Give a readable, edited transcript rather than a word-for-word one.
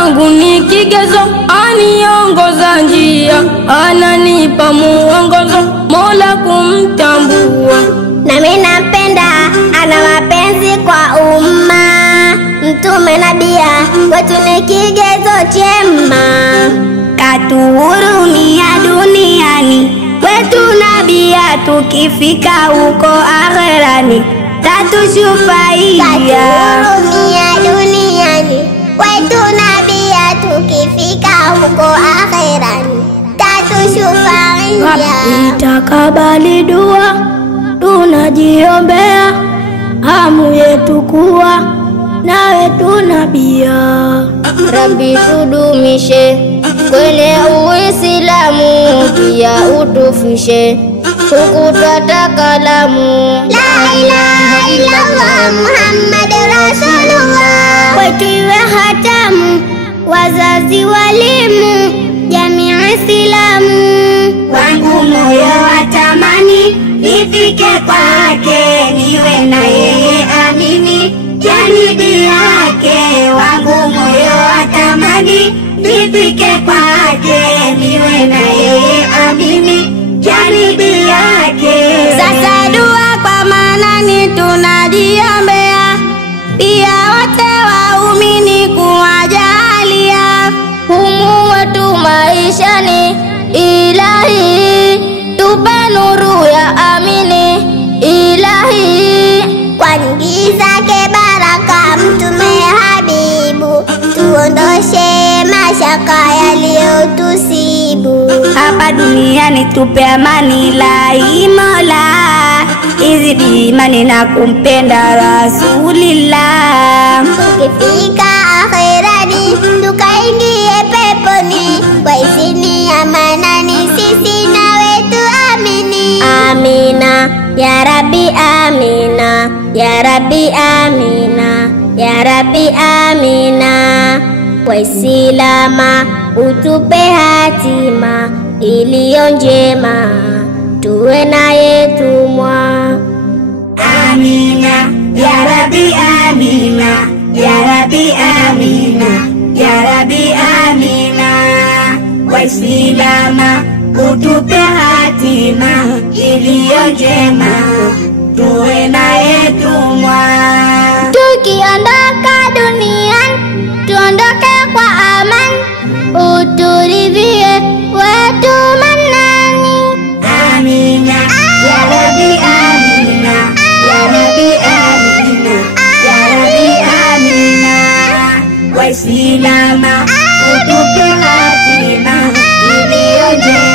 wangu ni kigezo, aniongoza njia, ananipa muongozo, Mola kumtambua. Nami nampenda, ana mapenzi kwa umma, mtume nabia wetu ni kigezo chema, katuhurumia duniani, wetu nabia tukifika huko akhirani tatushufaia. Katuhurumia duniani, wetu nabia tukifika huko akhirani tatushufaia. Rabbi takabali dua tunajiombea, hamu yetu kuwa nawe tunabia. Rabbi tudumishe kwenye Uislamu, pia utufishe huku twatakalamu. La ilaha illallah Muhammad Rasulullah, kwetu iwe hatamu, wazazi walimu jamii Islamu. Wangu moyo watamani nifike kwake, niwe na yeye amini janibi yake. Wangu moyo watamani nifike kwake, niwe na yeye amini janibi yake. Sasa dua kwa Manani tunajiombea, pia wote waumini kuwajalia humu wetu maishani. Ilahi tupe nuru ya amini, Ilahi kwa nyingi zake baraka mtume habibu, tuondoshe mashaka yaliyotusibu. Hapa duniani tupe amani ilahi Mola, izidi imani na kumpenda Rasulillah. Tukifika akhirani tukaingie peponi, kwa idhini ya Manani sisi na wetu amini. Amina ya Rabbi, amina ya Rabbi, amina ya Rabbi, amina. Waislama utupe hatima iliyo njema, tuwe na yetumwa. Amina ya Rabbi, amina ya Rabbi, amina ya Rabbi, amina. Waislama utupe hatima iliyo njema, tuwe na yetumwa. Tukiondoka duniani tuondoke kwa amani, uturidhie wetu Manani. Amina ya Rabbi, amina ya Rabbi, amina ya Rabbi, amina. Waislama utupe hatima iliyo njema.